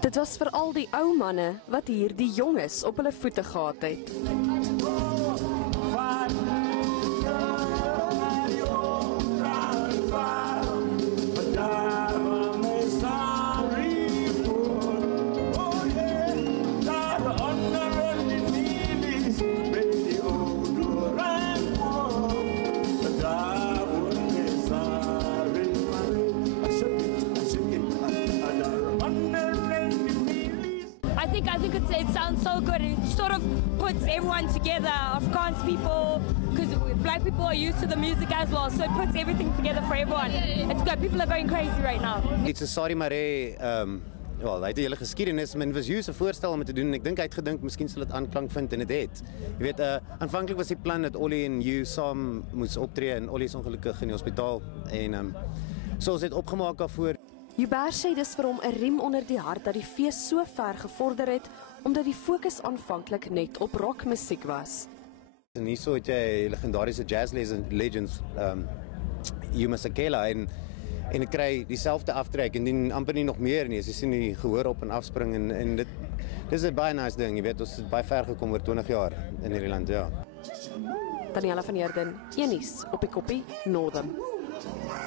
Dit was vir al die ou manne wat hier die jonges op hulle voete gehad het. I think it sounds so good. It sort of puts everyone together, Afrikaans people, because black people are used to the music as well, so it puts everything together for everyone. It's good. People are going crazy right now. It's a Sari Maree, wel, hy het 'n hele geskiedenis, men was Hugh se voorstel om te doen en ek dink hy het gedink miskien sal dit aanklank vind en dit het. Jy weet, aanvanklik was die plan dat Ollie en Hugh saam moes optree en Ollie is ongelukkig in die hospitaal en so ons het opgemaak daarvoor. Joubert sê dis vir hom 'n riem onder die hart dat die fees so ver gevorder het, omdat die fokus aanvanklik net op rockmusiek was. En hierso het jy legendariese jazz legends, Hugh Masekela en dit kry dieselfde aftrek en dien amper nie nog meer nie, as jy sien die gehoor op en afspring en dit is 'n baie nice ding, jy weet, ons het baie ver gekom oor 20 jaar in hierdie land, ja. Daniela van Heerden, Een Nuus op die Koppie, Northern.